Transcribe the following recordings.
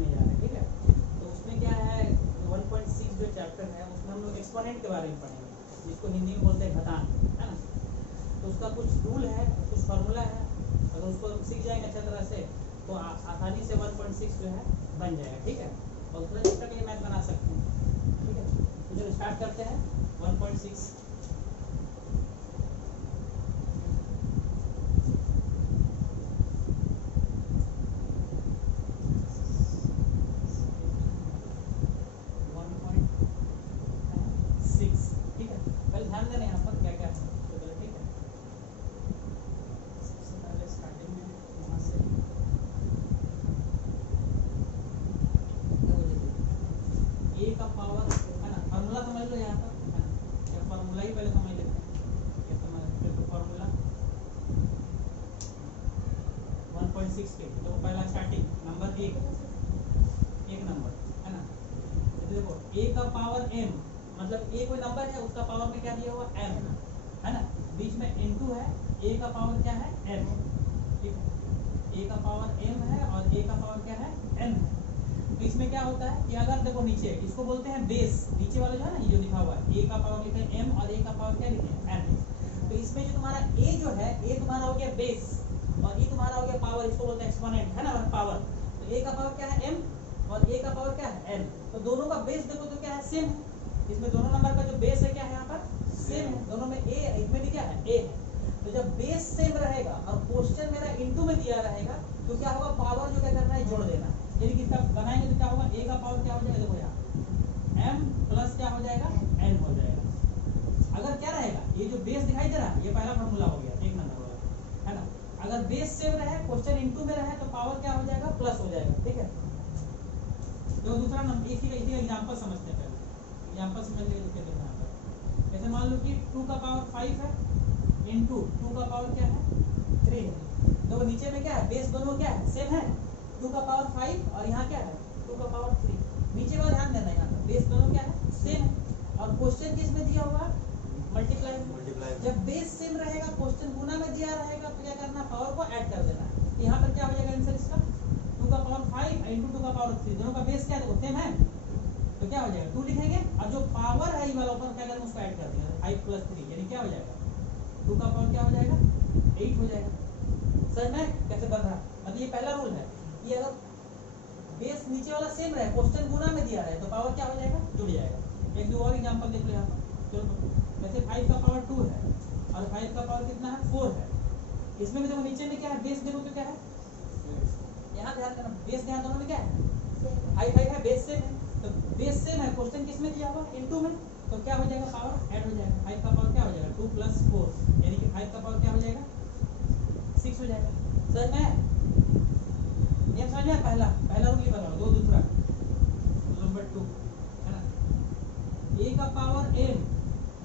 पढ़ने जा रहे हैं, ठीक है। तो उसमें क्या है 1.6 जो चैप्टर है उसमें हम लोग एक्सपोनेंट के बारे में पढ़ेंगे, जिसको हिंदी में बोलते हैं घटांक, है ना। तो उसका कुछ रूल है, कुछ फार्मूला है, अगर उसको सीख जाएंगे अच्छा तरह से तो आसानी से 1.6 जो है बन जाएगा, ठीक है। और दूसरा चैप्टर के लिए मैथ बना सकते हैं, ठीक है। तो चलो स्टार्ट करते हैं 1.6। ठीक है, पहले ध्यान देना यहाँ पर क्या क्या है, तो पहले ठीक है। सबसे पहले स्टार्टिंग में वहाँ से ए का पावर है ना, फार्मूला समझ लो यहाँ पर, है ना। या फार्मूला ही पहले समझ लेते हैं, क्या समझ तो फार्मूला 1.6 पे देखो, पहला स्टार्टिंग नंबर एक नंबर, है ना। तो देखो ए का पावर m, मतलब ए कोई नंबर है उसका पावर में क्या दिया हुआ m, है ना। बीच में n2 है, a का पावर क्या है m, ठीक है। a का पावर m है और a का पावर क्या है n है। तो इसमें क्या होता है कि अगर देखो नीचे इसको बोलते हैं बेस, नीचे वाला जो है ना ये जो लिखा हुआ है a का पावर लिखे m और a का पावर क्या लिखे n। तो इसमें जो तुम्हारा a जो है a तुम्हारा हो गया बेस और e तुम्हारा हो गया पावर, इसको बोलते हैं एक्सपोनेंट, है ना, पावर। तो a का पावर क्या है m और a का पावर क्या है n। तो दोनों का बेस देखो तो क्या है सेम है, इसमें दोनों नंबर का जो बेस है क्या है यहाँ पर सेम है, दोनों में a, इसमें भी क्या है a है। तो जब बेस सेम रहेगा और क्वेश्चन मेरा इनटू में दिया रहेगा तो क्या होगा, पावर जो क्या करना है जोड़ देना, यानी कि इसका बनाएंगे तो क्या होगा, a का पावर क्या हो जाएगा, देखो यहाँ m प्लस क्या हो जाएगा n हो जाएगा। अगर क्या रहेगा, ये जो बेस दिखाई दे रहा है ये पहला फॉर्मूला हो गया एक नंबर वाला, है ना। अगर बेस सेम रहे क्वेश्चन इनटू में रहे तो पावर क्या हो जाएगा प्लस हो जाएगा, ठीक है। जो दूसरा नंबर इसी का एग्जांपल समझते हैं, पहले एग्जांपल समझ लेंगे इसके लिए। यहाँ पर जैसे मान लो कि 2 का पावर 5 है इनटू 2 का पावर क्या है 3 है। तो नीचे में क्या है, बेस दोनों क्या है सेम है, 2 का पावर 5 और यहाँ क्या है 2 का पावर 3। नीचे वाला ध्यान देना, यहाँ पर बेस दोनों क्या है सेम है और क्वेश्चन किस में दिया हुआ मल्टीप्लाई। जब बेस सेम रहेगा क्वेश्चन गुना में दिया रहेगा तो क्या करना, पावर को ऐड कर देना है। तो यहाँ पर क्या हो जाएगा आंसर इसका 2 का पावर 5 इंटू 2 का पावर 3, दोनों का बेस क्या है देखो सेम है, तो क्या हो जाएगा 2 लिखेंगे और जो पावर है ये वाला ऊपर क्या करेंगे उसको ऐड कर देंगे 5 प्लस 3, यानी क्या हो जाएगा 2 का पावर क्या हो जाएगा 8 हो जाएगा। सर में कैसे बन रहा, मतलब ये पहला रूल है कि अगर बेस नीचे वाला सेम रहे क्वेश्चन गुना में दिया रहे तो पावर क्या हो जाएगा जुड़ जाएगा। एक दो और एग्जांपल देख लो यहाँ पर, चलो वैसे 5 का पावर 2 है और 5 का पावर कितना है 4 है। इसमें भी देखो नीचे में क्या है बेस देखो तो क्या है, यहाँ ध्यान देना बेस ध्यान दोनों में क्या है 5 है, बेस सेम है। तो बेस सेम है क्वेश्चन किस में दिया हुआ इनटू में, तो क्या हो जाएगा पावर ऐड हो जाएगा। 5 का पावर क्या हो जाएगा 2 प्लस 4, यानी कि 5 का पावर क्या हो जाएगा 6 हो जाएगा। सर मैं ये समझ में पहला रूल ये बताओ, दो दूसरा नंबर 2 है ना, a का पावर m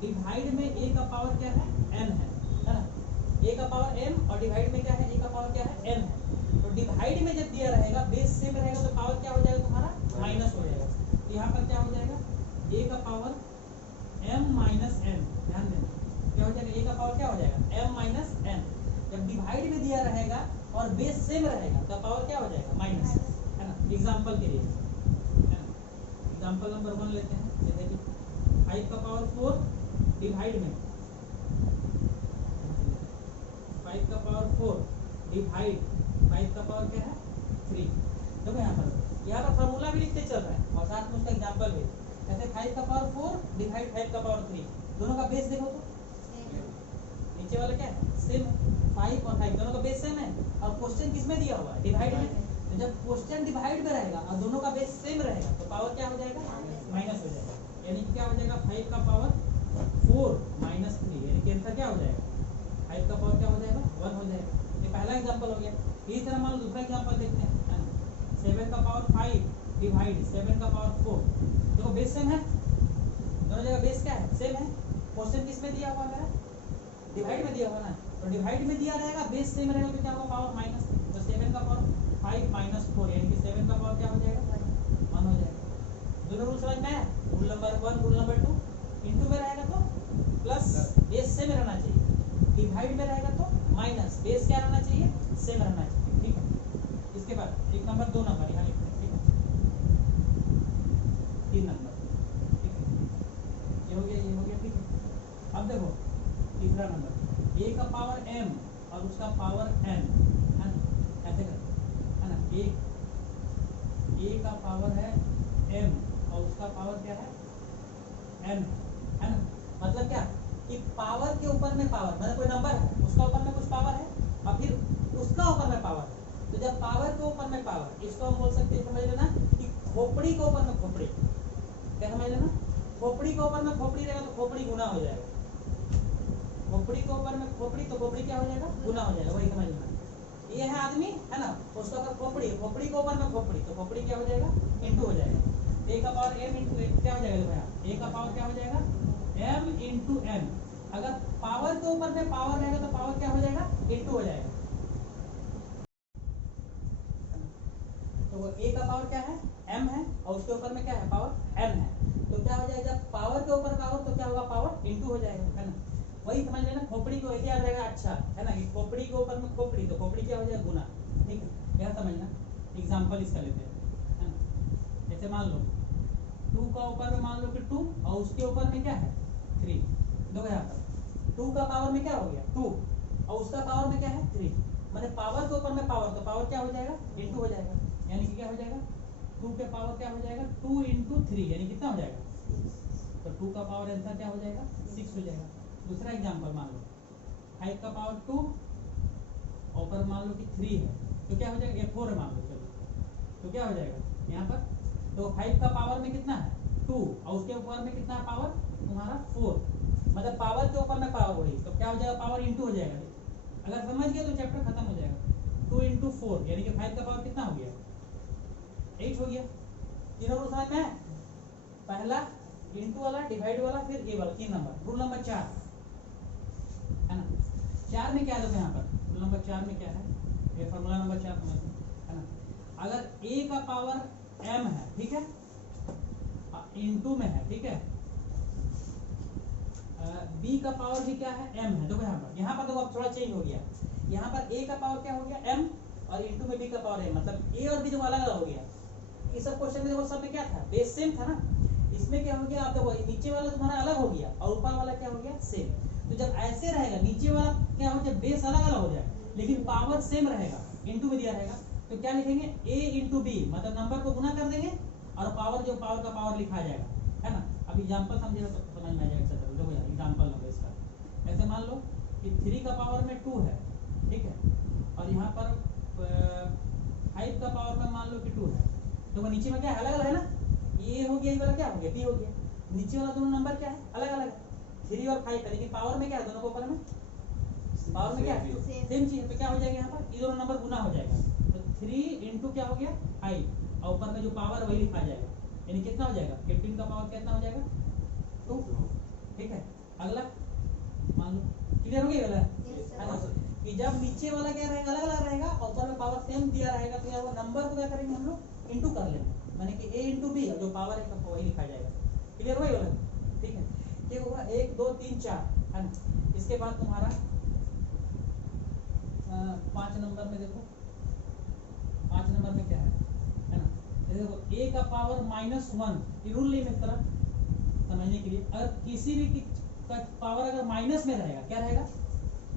डिवाइड में a का पावर क्या है n है ना। a का पावर m और डिवाइड में क्या है a का पावर क्या है n है। तो डिवाइड में जब दिया रहेगा बेस सेम रहेगा तो पावर क्या हो जाएगा तुम्हारा माइनस हो जाएगा। तो यहाँ पर क्या हो जाएगा a का पावर m माइनस n, ध्यान देना क्या हो जाएगा, a का पावर क्या हो जाएगा m माइनस n। जब डिवाइड में दिया रहेगा और बेस सेम रहेगा तो पावर क्या हो जाएगा माइनस, है ना। एग्जांपल के लिए है ना, एग्जांपल नंबर 1 लेते हैं, जैसे कि 5 का पावर 4 डिवाइड में 5 का पावर 4 डिवाइड 5 का पावर क्या है 3। देखो यहाँ पर फार्मूला भी लिखते चल रहा है और साथ में उसका एग्जांपल भी, जैसे 5 का पावर 4 डिवाइड 5 का पावर 3, दोनों का बेस देखो तो नीचे वाला क्या है सेम, 5 और 5 दोनों का बेस सेम है और क्वेश्चन किस में दिया हुआ है डिवाइड में। तो जब क्वेश्चन डिवाइड में रहेगा और दोनों का बेस सेम रहेगा तो पावर क्या हो जाएगा माइनस हो जाएगा, यानी कि क्या हो जाएगा 5 का पावर 4 माइनस 3, यानी कि आंसर क्या हो जाएगा 5 का पावर क्या हो जाएगा 1 हो जाएगा। ये पहला एग्जांपल हो गया। इसी तरह मान लो दूसरा एग्जांपल देखते हैं, है ना। 7 का पावर 5 डिवाइड 7 का पावर 4, देखो बेस सेम है, दोनों जगह बेस क्या है सेम है। क्वेश्चन किस में दिया हुआ मेरा डिवाइड में दिया हुआ ना, तो डिवाइड में दिया रहेगा बेस सेम रहेगा तो क्या होगा पावर माइनस। तो 7 का पावर 5 माइनस 4, यानी कि 7 का पावर क्या हो जाएगा 1 हो जाएगा। दोनों रूल समझ में आया, rule number 1 rule number 2। Into में रहेगा तो प्लस बेस सेम रहना चाहिए, डिवाइड में रहेगा तो माइनस बेस क्या रहना चाहिए सेम रहना चाहिए, ठीक है। इसके बाद एक नंबर 2 नंबर यहाँ लिखते हैं, ठीक है। और उसका पावर n, है ना, ऐसे कर, है ना, a का पावर है m और उसका पावर क्या है n, है ना। मतलब क्या कि पावर के ऊपर में पावर, मतलब कोई नंबर है उसका ऊपर में कुछ पावर है और फिर उसका ऊपर में पावर है। तो जब पावर के ऊपर में पावर, इसको हम बोल सकते हैं, समझ लेना कि खोपड़ी के ऊपर में खोपड़ी, क्या समझ लेना, खोपड़ी के ऊपर में खोपड़ी रहेगा तो खोपड़ी गुना हो जाएगा, खोपड़ी के ऊपर में खोपड़ी तो खोपड़ी क्या हो जाएगा, गुना हो जाएगा, वही समझ लेना। ये है आदमी, है ना, उसका अगर खोपड़ी, खोपड़ी के ऊपर में खोपड़ी तो खोपड़ी क्या हो जाएगा, इंटू हो जाएगा। a का पावर m इंटू क्या हो जाएगा, देखो a का पावर क्या हो जाएगा m इंटू n। अगर पावर के ऊपर में पावर रहेगा तो पावर क्या हो जाएगा, इंटू हो जाएगा। तो वो a का पावर क्या है, m है और उसके ऊपर में क्या है, पावर n है। तो क्या हो जाएगा, जब पावर के ऊपर पावर तो क्या होगा, पावर इंटू हो जाएगा, है ना। वही समझ लेना, खोपड़ी को ऐसे याद रहेगा, अच्छा है ना, कि खोपड़ी के ऊपर में खोपड़ी तो खोपड़ी क्या हो जाएगा, गुना, ठीक है, यह समझना। एग्जांपल इसका लेते हैं, है ना। जैसे मान लो 2 का ऊपर में मान लो कि 2 और उसके ऊपर में क्या है 3। देखो यहाँ पर 2 का पावर में क्या हो गया 2 और उसका पावर में क्या है 3, माने पावर के ऊपर में पावर तो पावर क्या हो जाएगा, इंटू हो जाएगा, यानी कि क्या हो जाएगा 2 के पावर क्या हो जाएगा 2 इंटू 3, यानी कितना हो जाएगा, तो 2 का पावर आंसर क्या हो जाएगा 6 हो जाएगा। दूसरा एग्जांपल मान लो 5 का पावर 2 और ऊपर मान लो कि 3 है तो क्या हो जाएगा, ये 4 है मान लो, चलो तो क्या हो जाएगा यहाँ पर, तो 5 का पावर में कितना है 2 और उसके ऊपर में कितना पावर तुम्हारा 4, मतलब पावर के ऊपर में पावर वही, तो क्या हो जाएगा, पावर इंटू हो जाएगा। अगर समझ गए तो चैप्टर खत्म हो जाएगा। 2 इंटू 4 यानी कि 5 का पावर कितना हो गया 8 हो गया। तीनों रूल समझ में है, पहला इंटू वाला, डिवाइड वाला, फिर ये वाला, 3 नंबर। रूल नंबर 4 है ना, 4 में क्या है यहाँ पर, रूल नंबर 4 में क्या है, ये फार्मूला नंबर 4 समझ, है ना। अगर a का पावर m है, ठीक है, इंटू में है, ठीक है, b का पावर भी क्या है m है। देखो यहाँ पर देखो अब थोड़ा चेंज हो गया, यहाँ पर a का पावर क्या हो गया m और इंटू में b का पावर m, मतलब a और b देखो अलग अलग हो गया। ये सब क्वेश्चन में देखो सब में क्या था, बेस सेम था ना, इसमें क्या हो गया, आप देखो नीचे वाला तुम्हारा अलग हो गया और ऊपर वाला क्या हो गया सेम। तो जब ऐसे रहेगा नीचे वाला क्या हो जाए, बेस अलग अलग हो जाए लेकिन पावर सेम रहेगा, इंटू में दिया रहेगा, तो क्या लिखेंगे a इंटू बी, मतलब नंबर को गुना कर देंगे और पावर जो पावर का पावर लिखा जाएगा, है ना। अब एग्जांपल समझिएगा तो समझ में आ जाएगा। अच्छा देखो यार एग्जांपल लो इसका, ऐसे मान लो कि 3 का पावर में 2 है, ठीक है, और यहाँ पर 5 का पावर में मान लो कि 2 है, तो वो नीचे में क्या अलग अलग है ना, ये हो गया, ये वाला क्या हो गया डी हो गया, नीचे वाला दोनों नंबर क्या है अलग अलग है 3 और 5 है, लेकिन पावर में क्या है दोनों के ऊपर में पावर में क्या है सेम चीज है, तो क्या हो जाएगा यहाँ पर ये दोनों नंबर गुना हो जाएगा, तो 3 इंटू क्या हो गया 5 और ऊपर में जो पावर वही लिखा जाएगा, यानी कितना हो जाएगा 15 का पावर कितना हो जाएगा 2, ठीक है। अगला मान लो क्लियर हो गया वाला, कि जब नीचे वाला क्या रहेगा अलग अलग रहेगा और ऊपर में पावर सेम दिया रहेगा, तो वो नंबर को क्या करेंगे हम लोग इंटू कर लेंगे, माने कि a इंटू बी जो पावर है वही लिखा जाएगा। क्लियर हो गया, ठीक है। ठीक होगा 1 2 3 4, है ना। इसके बाद तुम्हारा 5 नंबर में देखो, 5 नंबर में क्या है ना, देखो a का पावर -1, रूल नहीं इस तरह समझने के लिए, अगर किसी भी का पावर अगर माइनस में रहेगा, क्या रहेगा,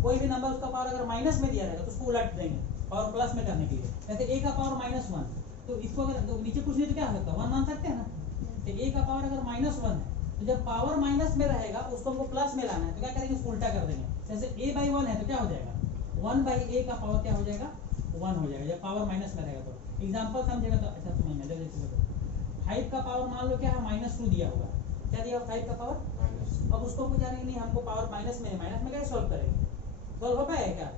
कोई भी नंबर उसका पावर अगर माइनस में दिया रहेगा तो उसको उलट देंगे पावर प्लस में करने के लिए। जैसे a का पावर -1, तो इसको अगर तो नीचे कुछ नहीं तो क्या होता है 1 मान सकते हैं ना, तो a का पावर अगर -1 है तो जब पावर माइनस में रहेगा उसको हमको प्लस में लाना है, तो क्या करेंगे उसको उल्टा कर देंगे। जैसे a/1 है तो क्या हो जाएगा 1/a का पावर क्या हो जाएगा 1 हो जाएगा, जब पावर माइनस में रहेगा। तो एग्जांपल समझेगा तो अच्छा समझ में जैसे 5 का पावर मान लो क्या है -2 दिया होगा, क्या दिया 5 का पावर, अब उसको कुछ जाने नहीं, हमको पावर माइनस में कैसे सॉल्व करेंगे, सॉल्व हो पाएगा क्या।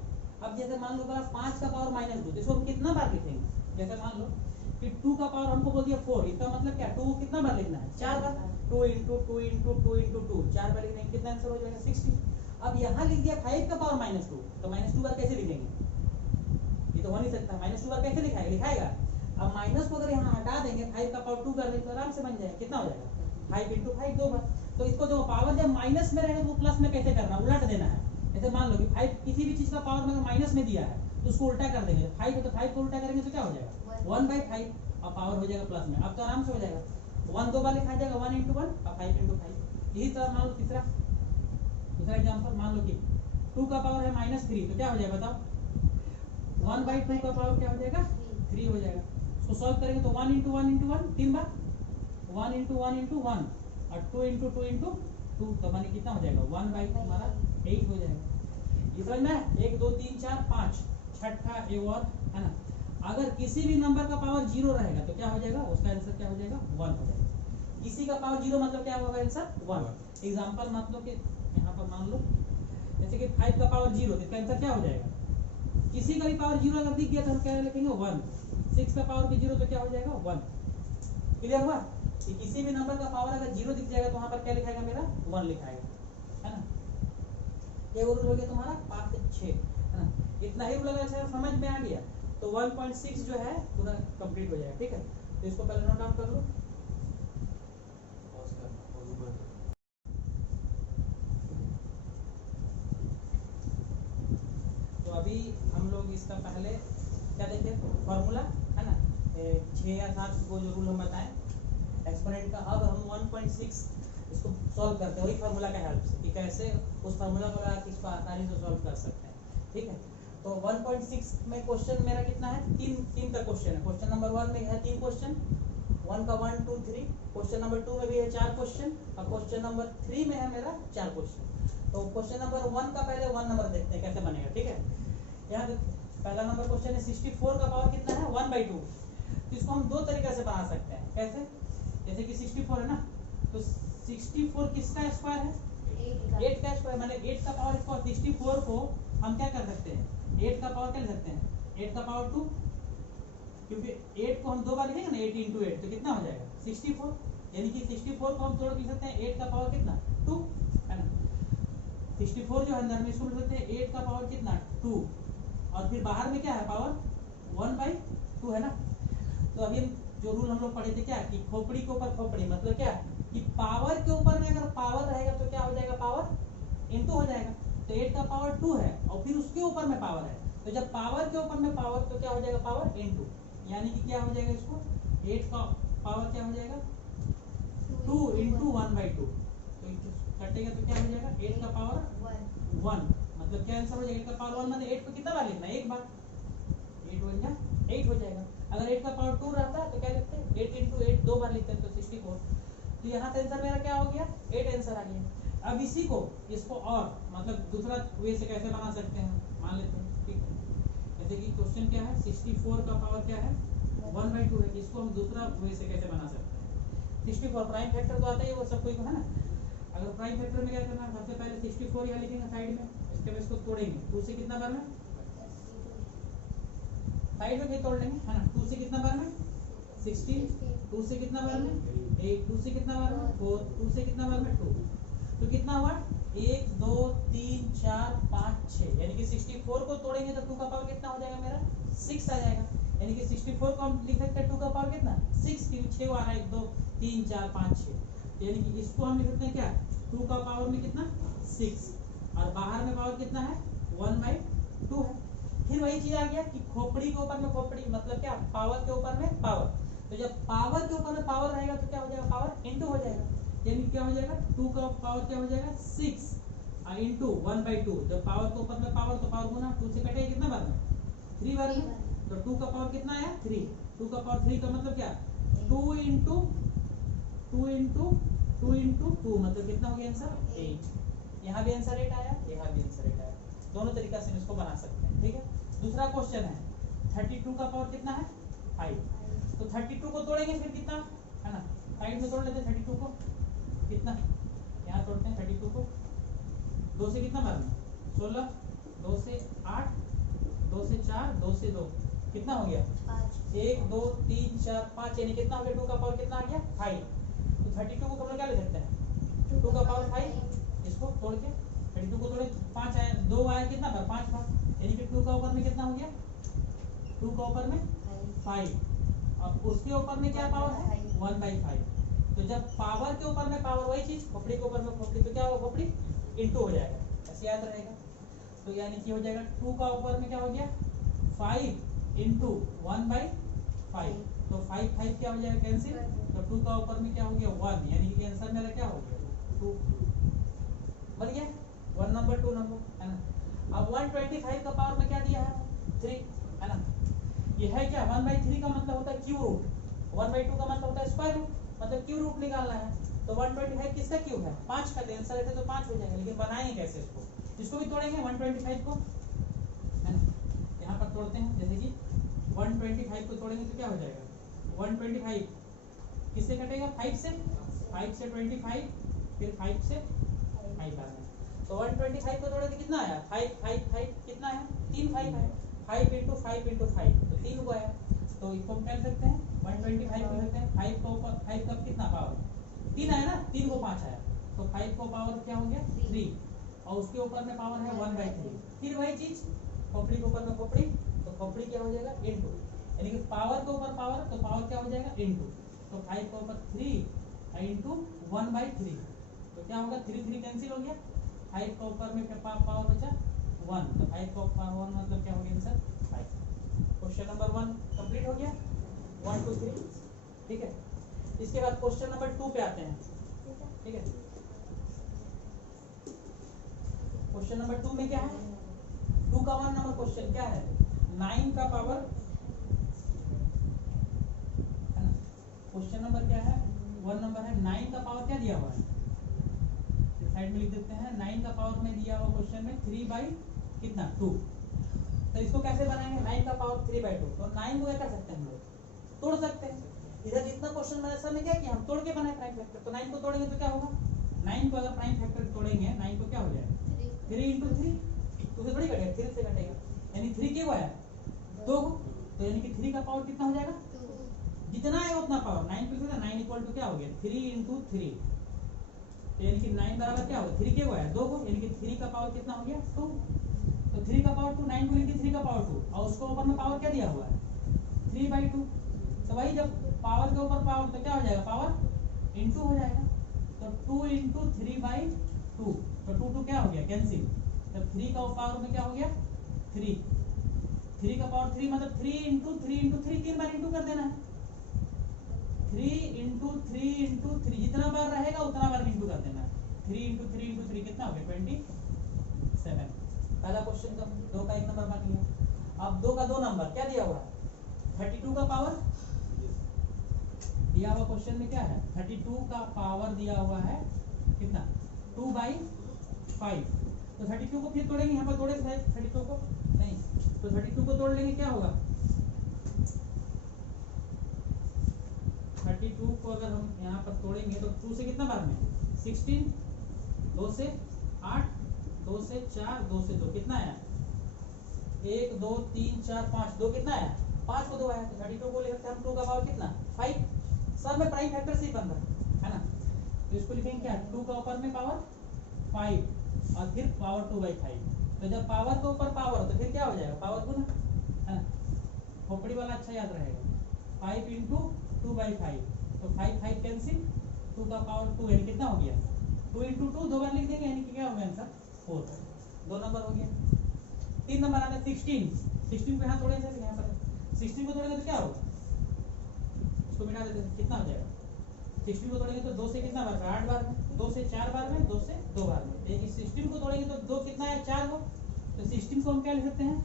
अब जैसे मान लो 5 का पावर -2, इसको हम कितना बार लिखेंगे, जैसे मान लो कि 2 का पावर हमको बोल दिया 4, इसका मतलब क्या 2 कितना बार लिखना है 4 बार, 2 इंटू 2 इंटू 2 इंटू 2 4 बार लिखने कितना आंसर हो जाएगा 60। अब यहाँ लिख दिया 5 का पावर -2, तो -2 बार कैसे लिखेंगे, ये तो हो नहीं सकता, -2 बार कैसे लिखाएगा। अब माइनस को अगर यहाँ हटा देंगे 5 का पावर 2 कर देंगे तो आराम से बन जाएगा, कितना हो जाएगा 5 इंटू 5 2 बार। तो इसको जो पावर जब माइनस में रहेगा वो प्लस में कैसे करना, उलट देना है। जैसे मान लो कि 5 किसी भी चीज का पावर में माइनस में दिया है तो उसको उल्टा कर देंगे, 5 है तो 5 को उल्टा करेंगे तो क्या हो जाएगा 1/5 और पावर हो जाएगा प्लस में। अब तो आराम से हो जाएगा, 1 2 बार लिखा जाएगा 1 इंटू 1 और 5 इंटू 5। यही तरह मान लो दूसरा एग्जांपल मान लो कि 2 का पावर है -3, तो क्या हो जाएगा बताओ? 1/2 का पावर क्या हो जाएगा? 3 हो जाएगा। इसको सॉल्व करेंगे तो 1 × 1 × 1 3 बार, 1 × 1 × 1 और 2 × 2 × 2, तो माने कितना हो जाएगा? 1/8 हमारा 8 हो जाएगा। ये समझ में? 1 2 3 4 5 छठा एक और है ना। अगर किसी भी नंबर का पावर 0 रहेगा तो क्या हो जाएगा? उसका आंसर क्या हो जाएगा? 1 हो जाएगा। किसी का पावर 0 मतलब क्या होगा आंसर? 1। एग्जांपल मतलब कि यहाँ पर मान लो जैसे कि 5 का पावर 0, तो इसका आंसर क्या हो जाएगा? किसी का भी पावर 0 अगर दिख गया तो हम क्या लिखेंगे? 1। 6 का पावर भी 0 तो क्या हो जाएगा? 1। क्लियर हुआ? कि किसी भी नंबर का पावर अगर 0 दिख जाएगा तो वहां पर क्या लिखाएगा? मेरा 1 लिखाएगा, है ना। ये रूल हो गया तुम्हारा 5 से 6, है ना। इतना ही रूल अगर अच्छा समझ में आ गया तो 1.6 जो है पूरा कंप्लीट हो जाएगा। ठीक है, तो इसको पहले नोट डाउन कर लो। तो अभी हम लोग इसका पहले क्या देखे? फॉर्मूला, है ना। 6 या 7 को जो रूल हम बताएं एक्सपोनेंट का। अब हम 1.6 इसको सॉल्व करते हैं वही फार्मूला का हेल्प से, कि कैसे उस फार्मूला को आप इसको आसानी से सॉल्व कर सकते हैं। ठीक है, तो 1.6 में क्वेश्चन मेरा कितना है? तीन का क्वेश्चन है। क्वेश्चन नंबर 1 में है 3 क्वेश्चन, 1 का 1 2 3। क्वेश्चन नंबर 2 में भी है 4 क्वेश्चन और क्वेश्चन नंबर 3 में है मेरा 4 क्वेश्चन। तो क्वेश्चन नंबर 1 का पहले 1 नंबर देखते हैं कैसे बनेगा। ठीक है, यहाँ पहला नंबर क्वेश्चन है 64 का पावर कितना है? 1/2। तो इसको हम दो तरीके से बना सकते हैं। कैसे? जैसे कि 64 है ना, तो 64 किसका स्क्वायर है? 8 का स्क्वायर, माने 8 का पावर स्क्वायर। 64 को हम क्या कर सकते हैं? 8 का पावर क्या लिख सकते हैं? 8 का पावर 2, क्योंकि 8 को हम दो बार लिखेंगे ना, 8 × 8 तो कितना हो जाएगा? 64। यानी कि 64 को हम तोड़ के लिख सकते हैं 8 का पावर कितना? 2, है ना। 64 जो है अंदर में इसको लिख सकते हैं 8 का पावर कितना? 2, और फिर बाहर में क्या है? पावर 1/2, है ना। तो अभी हम जो रूल हम लोग पढ़े थे क्या, कि खोपड़ी के ऊपर खोपड़ी, मतलब क्या कि पावर के ऊपर में अगर पावर रहेगा तो क्या हो जाएगा? पावर इनटू हो जाएगा। तो 8 का पावर 2 है और फिर उसके ऊपर में पावर है, तो जब पावर के ऊपर में पावर तो क्या हो जाएगा? पावर इनटू, यानी कि क्या हो जाएगा? इसको 8 का पावर क्या हो जाएगा? 2 × 1/2। तो कटेगा तो क्या हो जाएगा? 8 का पावर 1, मतलब क्या आंसर हो जाएगा? 8 का पावर 1 मतलब 8 को कितना बार लिखना है? एक बार। 8 1 जा 8 हो जाएगा। अगर 8 का पावर 2 रहता तो क्या लिखते? 8 × 8 दो बार लिखते हैं, तो 64। तो यहाँ से आंसर मेरा क्या हो गया? 8 आंसर आ गया। अब इसी को इसको और मतलब दूसरा वे से कैसे बना सकते हैं? मान लेते हैं, ठीक है। जैसे कि क्वेश्चन क्या है? 64 का पावर क्या है? 1/2 है। इसको हम दूसरा वे से कैसे बना सकते हैं? 64 प्राइम फैक्टर तो आता ही है वो सब कोई को, है ना। अगर प्राइम फैक्टर में क्या करना है? सबसे पहले 64 यहाँ लिखेंगे साइड में, इसके बाद इसको तोड़ेंगे। 2 से कितना बार में? साइड में भी तोड़ लेंगे, है ना। 2 से कितना बार में? 16। 2 से कितना बार में? 8। 2 से कितना बार में? 4। 2 से कितना बार में? 2। तो कितना हुआ? 1 2 3 4 5 6, यानी कि 64 को तोड़ेंगे तो 2 का पावर कितना हो जाएगा? मेरा 6 आ जाएगा। यानी कि 64 को हम लिख सकते हैं 2 का पावर कितना? 6, क्योंकि 6 आ रहा है। 1 2 3 4 5 6, यानी कि इसको हम लिख सकते हैं क्या? 2 का पावर में कितना? 6, और बाहर में पावर कितना है? 1/2 है। फिर वही चीज आ गया कि खोपड़ी के ऊपर में खोपड़ी, मतलब क्या? पावर के ऊपर में पावर। तो जब पावर के ऊपर में पावर रहेगा तो क्या हो जाएगा? पावर इनटू हो जाएगा। यानी क्या हो जाएगा? 2 का पावर क्या हो जाएगा? 6 इनटू 1/2। जब पावर के ऊपर में पावर तो पावर गुना 2 से कटेगा कितना बार में? 3 बार में। तो 2 का पावर कितना आया? 3। 2 का पावर 3 का मतलब क्या? 2 × 2 मतलब कितना हो गया आंसर? 8। यहाँ भी आंसर 8 आया, यहाँ भी आंसर 8 आया। दोनों तरीका से इसको बना सकते हैं। ठीक है, दूसरा क्वेश्चन है 32 का पावर कितना है? 5। तो 32 को तोड़ेंगे फिर कितना, है ना। साइड में तोड़ लेते हैं 32 को, कितना? यहाँ तोड़ते हैं 32 को। 2 से कितना बार में? 16। 2 से 8, 2 से 4, 2 से 2, कितना हो गया? 5। 1 2 3 4 5, यानी कितना हो गया? 2 का पावर कितना आ गया? 5। तो 32 को हम लोग क्या ले सकते हैं? 2 का पावर 5। इसको तोड़ के 32 को तोड़े 5 आया, 2 आया कितना बार? 5 बार। यानी कि 2 का ऊपर में कितना हो गया? 2 का ऊपर में 5, और उसके ऊपर में क्या पावर है? 1/5। तो जब पावर के ऊपर में पावर, वही चीज खोपड़ी के ऊपर में खोपड़ी, तो क्या होगा? खोपड़ी इनटू हो जाएगा, ऐसे याद रहेगा। तो यानी कि हो जाएगा 2 का ऊपर में क्या हो गया? 5 × 1/5। तो 5 5 क्या हो जाएगा? कैंसिल। तो 2 का ऊपर में क्या हो गया? 1, यानी कि आंसर मेरा क्या हो गया? 2 बन गया। 1 नंबर 2 नंबर, है ना। अब 125 का पावर में क्या दिया है 3 है ना। ये है क्या 1/3 का मतलब होता है क्यूब रूट, 1/2 का मतलब होता है स्क्वायर रूट, मतलब क्यूब रूट निकालना है। तो 125 किसका क्यूब है 5 का, आंसर रहता तो 5 हो जाएगा, लेकिन बनाएंगे कैसे इसको, इसको भी तोड़ेंगे 125 को है ना। यहाँ पर तोड़ते हैं, जैसे कि 125 को तोड़ेंगे तो क्या हो जाएगा 125 किससे कटेगा 5 से 25, फिर 5 से 5 आ गया। तो 125 को तोड़े तो कितना आया 5 5 5 कितना है 3 5 है, 5 × 5 × 5 तो 3 को आया। तो इसको हम क्या लिख सकते हैं 125 को लिखते हैं 5 को 5 का कितना पावर 3 आया ना, 3 को 5 आया, तो 5 को पावर क्या हो गया 3, और उसके ऊपर में पावर है 1/3। फिर वही चीज खोपड़ी के ऊपर में खोपड़ी, तो खोपड़ी क्या हो जाएगा इनटू, यानी कि पावर के ऊपर पावर, तो पावर क्या हो जाएगा इनटू, तो 5 के ऊपर 3 इंटू 1/3, तो क्या होगा 3 3 कैंसिल हो गया, 5 के ऊपर में क्या पावर बचा 1, तो 5 का पावर 1 मतलब क्या हो गया आंसर 5। क्वेश्चन नंबर 1 कंप्लीट हो गया 1 2 3, ठीक है। इसके बाद क्वेश्चन नंबर 2 पे आते हैं, ठीक है। क्वेश्चन नंबर 2 में क्या है 2 का 1 नंबर क्वेश्चन क्या है 9 का पावर है ना। क्वेश्चन नंबर क्या है 1 नंबर है 9 का पावर क्या दिया हुआ है, साइड में लिख देते हैं 9 का पावर में दिया हुआ क्वेश्चन में 3/2। तो इसको कैसे बनाएंगे 9 का पावर 3/2, तो 9 को क्या कर सकते हैं हम लोग तोड़ सकते हैं। इधर जितना क्वेश्चन मैंने सब में क्या किया हम तोड़ के बनाए प्राइम फैक्टर, तो 9 को तोड़ेंगे तो क्या होगा 9 को अगर प्राइम फैक्टर तोड़ेंगे 9 को क्या हो जाएगा 3 × 3, तो उसे थोड़ी कटेगा 3 से कटेगा, यानी 3 क्यों आया 2 को, तो यानी कि 3 का पावर कितना हो जाएगा जितना आएगा उतना पावर 9 पे 9 इक्वल टू क्या हो गया 3 × 3, तो यानी कि 9 बराबर क्या होगा 3 क्यों आया 2 को, यानी कि 3 का पावर कितना हो गया 2, तो 3 का पावर 2 9 को लिखिए 3 का पावर 2, और उसको ऊपर में पावर क्या दिया हुआ है 3/2, तो भाई जब पावर के ऊपर पावर तो क्या हो जाएगा पावर इनटू हो जाएगा, तो 2 × 3/2, तो 2 2 क्या हो गया कैंसिल, तब 3 का पावर में क्या हो गया 3, 3 का पावर 3 मतलब 3 × 3 × 3 3 बार इंटू कर देना है, 3 × 3 × 3 जितना बार रहेगा उतना बार इंटू कर देना है, 3 × 3 × 3 कितना हो गया 27। पहला क्वेश्चन का 2 का 1 नंबर बन गया। अब 2 का 2 नंबर क्या दिया हुआ है 32 का पावर दिया हुआ क्वेश्चन में क्या है 32 का पावर दिया हुआ है कितना 2/5, तो 32 को फिर तोड़ेंगे, यहाँ पर तोड़े 32 को नहीं, तो 32 को तोड़ लेंगे क्या होगा 32 को अगर हम यहाँ पर तोड़ेंगे तो 2 से कितना बार में 16, 2 से 8, 2 से 4, 2 से 2 कितना आया 1 2 3 4 5, 2 कितना आया 5 को 2 आया, तो 32 को लेते हैं हम 2 का पावर कितना 5, सब में प्राइम फैक्टर से ही बन रहा है ना, तो इसको लिखेंगे क्या 2 का ऊपर में पावर 5 और फिर पावर 2/5, तो जब पावर के ऊपर पावर तो फिर क्या हो जाएगा पावर गुना है ना, खोपड़ी वाला अच्छा याद रहेगा 5 × 2/5, तो 5 5 कैंसिल, 2 का पावर 2 यानी कितना हो गया 2 × 2 दो बार लिख देंगे, यानी कि क्या हो गया आंसर 4, 2 नंबर हो गया। 3 नंबर आता है 16 को यहाँ तोड़े थे, यहाँ पर 16 को तोड़ेंगे तो क्या होगा इसको मिटा देते हैं कितना हो जाएगा 16 को तोड़ेंगे तो 2 से कितना बार 8 बार में, 2 से 4 बार में, 2 से 2 बार में, लेकिन 16 को तोड़ेंगे तो 2 कितना है 4 को, तो 16 को हम क्या लिख सकते हैं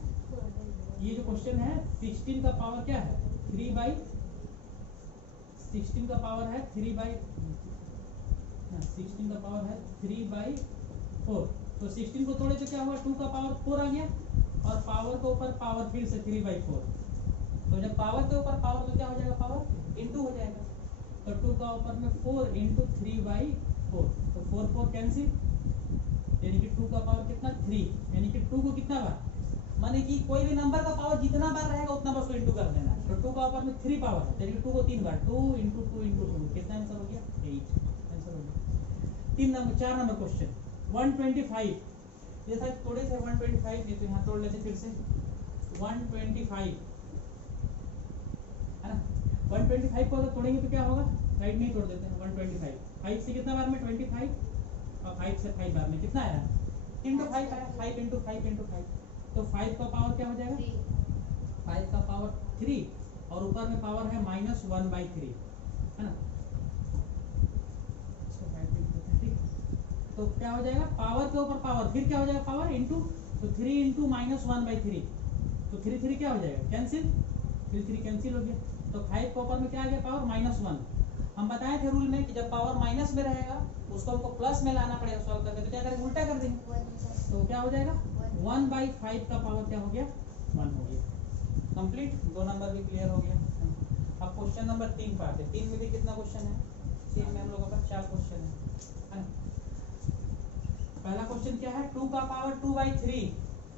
ये जो क्वेश्चन है 16 का पावर क्या है 3/16 का पावर है 16 का पावर है 3/4, तो 16 को तोड़े तो क्या हुआ 2 का पावर 4 आ गया, और पावर के ऊपर पावर फिर से 3/4, तो जब पावर के ऊपर पावर तो क्या हो जाएगा पावर इनटू हो जाएगा, तो 2 का ऊपर में 4 × 3/4, तो 4 4 कैंसिल, यानी कि 2 का पावर कितना 3, यानी कि 2 को कितना बार माने कि कोई भी नंबर का पावर जितना बार रहेगा उतना बार उसको इंटू कर देना है, तो 2 का ऊपर में 3 पावर है, यानी कि 2 को 3 बार 2 × 2 × 2 कितना आंसर हो गया 8 आंसर हो गया। 4 नंबर क्वेश्चन 125, ये था थोड़े से 125, ये तो यहाँ तोड़ लेते फिर से 125 है ना, 125 को अगर तोड़ेंगे तो क्या होगा राइट में ही तोड़ देते हैं 125, 5 से कितना बार में 25 और 5 से 5 बार में कितना आया 3 × 5 आया, 5 × 5 × 5, तो 5 का पावर क्या हो जाएगा 5 का पावर 3 और ऊपर में पावर है -1/3 है ना, इसको 5 लिख देते हैं ठीक, तो क्या हो जाएगा पावर के ऊपर पावर फिर क्या हो जाएगा पावर इनटू तो 3 इंटू माइनस 1/3, तो 3 3 क्या हो जाएगा, कैंसिल, 3 3 कैंसिल हो गया। तो 5 के ऊपर में क्या आ गया, पावर -1। हम बताए थे रूल में कि जब पावर माइनस में रहेगा उसको हमको प्लस में लाना पड़ेगा सॉल्व करके, तो क्या करेंगे, उल्टा कर देंगे, तो क्या हो जाएगा 1/5 का पावर क्या हो गया, 1 हो गया। कंप्लीट, 2 नंबर भी क्लियर हो गया। अब क्वेश्चन नंबर 3 पार्ट है। 3 में भी कितना क्वेश्चन है, 3 में हम लोगों का 4 क्वेश्चन है। पहला क्वेश्चन क्या है, 2 का पावर 2/3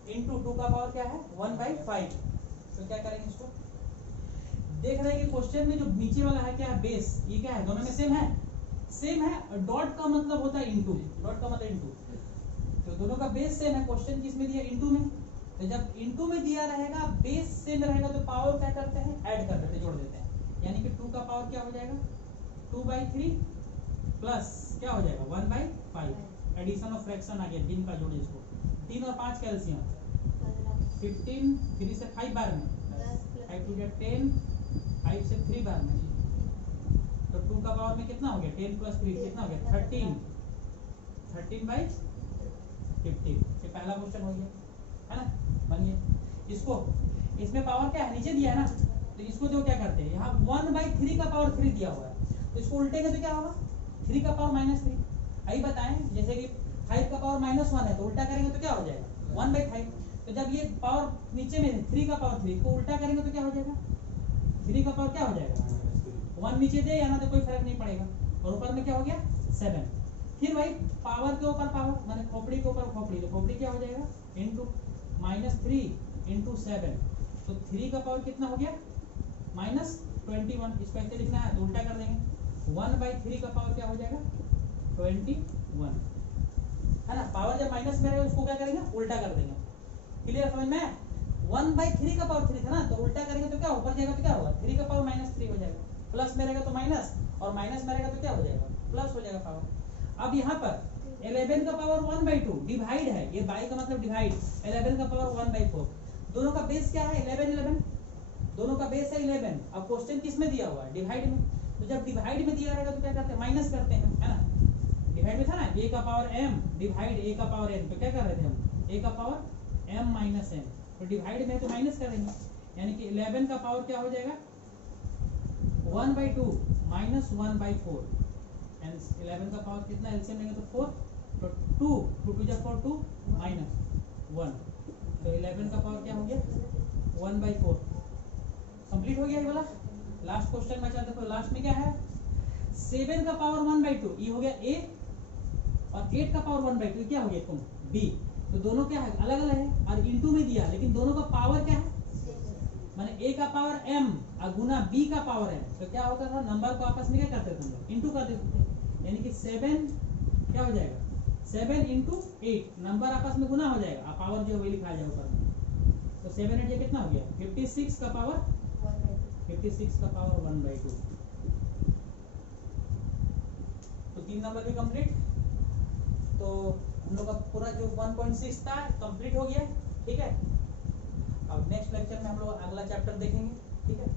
इंटू 2 का पावर क्या है 1/5। तो क्या करेंगे इसको, देख रहे हैं कि क्वेश्चन में जो नीचे वाला है क्या है, बेस, ये क्या है, दोनों में सेम है, सेम है। डॉट का मतलब होता है इनटू, डॉट का मतलब इनटू, तो दोनों का बेस सेम है। क्वेश्चन किसमें दिया, इनटू में, तो जब इनटू में दिया रहेगा, बेस सेम रहेगा, तो पावर क्या करते हैं, ऐड कर देते हैं, जोड़ देते हैं। यानी कि 2 का पावर क्या हो जाएगा 2/3 प्लस क्या हो जाएगा 1/5। एडिशन ऑफ फ्रैक्शन आ गया, भिन्न का जोड़, इसको 3 और 5 कैल्सियम 15, 3 से 5 बार में 5 टू 10, 5 से 3 बार में, तो 2 का पावर में कितना हो गया 10 प्लस 3 कितना हो गया 13, 13/15। ये पहला क्वेश्चन हो गया, है ना, बन गया। इसको, इसमें पावर क्या है, नीचे दिया है ना, तो इसको जो क्या करते हैं, यहाँ 1/3 का पावर 3 दिया हुआ है, तो इसको उल्टेंगे तो क्या होगा 3 का पावर -3। आई बताएं, जैसे कि 5 का पावर -1 है, तो उल्टा करेंगे तो क्या हो जाएगा 1/5। तो जब ये पावर नीचे में 3 का पावर 3 को उल्टा करेंगे तो क्या हो जाएगा, 3 का पावर क्या हो जाएगा 1 नीचे दे या ना, तो कोई फर्क नहीं पड़ेगा। और ऊपर में क्या हो गया 7। फिर भाई पावर के ऊपर पावर, माने खोपड़ी के ऊपर खोपड़ी, तो खोपड़ी क्या हो जाएगा इनटू -3 इंटू 7, तो 3 का पावर कितना हो गया -21। इसको ऐसे लिखना है तो उल्टा कर देंगे, 1/3 का पावर क्या हो जाएगा 21, है ना। पावर जब माइनस में रहेगा उसको क्या करेंगे, उल्टा कर देंगे। क्लियर समझ में, 1/3 का पावर 3 था ना, तो उल्टा करेंगे तो क्या, ऊपर जाएगा तो क्या होगा 3 का पावर -3 हो जाएगा, प्लस में रहेगा तो माइनस, और माइनस में रहेगा तो क्या हो जाएगा प्लस हो जाएगा पावर। अब यहाँ पर 11 का पावर 1/2 डिवाइड है, ये बाई का मतलब डिवाइड, 11 का पावर 1/4, दोनों का बेस क्या है 11, दोनों का बेस है 11। अब क्वेश्चन किस में दिया हुआ है, डिवाइड में, तो जब डिवाइड में दिया रहेगा तो क्या करते हैं, माइनस करते हैं, है ना। डिवाइड में था ना, a का पावर m डिवाइड a का पावर n, तो क्या कर रहे थे हम, a का पावर m माइनस n, तो डिवाइड में तो माइनस करेंगे, यानी कि 11 का पावर क्या हो जाएगा 1/2 माइनस 1/4, एंड 11 का पावर कितना, एलसीएम लेंगे तो 4, तो 2 2 जा 4 2 माइनस 1, तो 11 का पावर क्या हो गया 1/4। कंप्लीट हो गया ये वाला। लास्ट क्वेश्चन में चलते, तो लास्ट में क्या है 7 का पावर 1/2, ये हो गया a, और 8 का पावर 1/2 क्या हो गया तुम b, तो दोनों क्या है अलग अलग है, और इनटू में दिया, लेकिन दोनों का पावर क्या है, माने a का पावर m और गुना b का पावर m, तो क्या होता था, नंबर को आपस में क्या करते थे हम लोग, इनटू कर देते थे, यानी कि 7 क्या हो जाएगा 7 इंटू 8, नंबर आपस में गुना हो जाएगा, और पावर जो है वही लिखा जाएगा ऊपर में, तो 7 8 ये कितना हो गया 56 का पावर 56 का पावर 1/2। तो 3 नंबर भी कंप्लीट, तो हम लोग का पूरा जो 1.6 था कंप्लीट हो गया, ठीक है। अब नेक्स्ट लेक्चर में हम लोग अगला चैप्टर देखेंगे, ठीक है।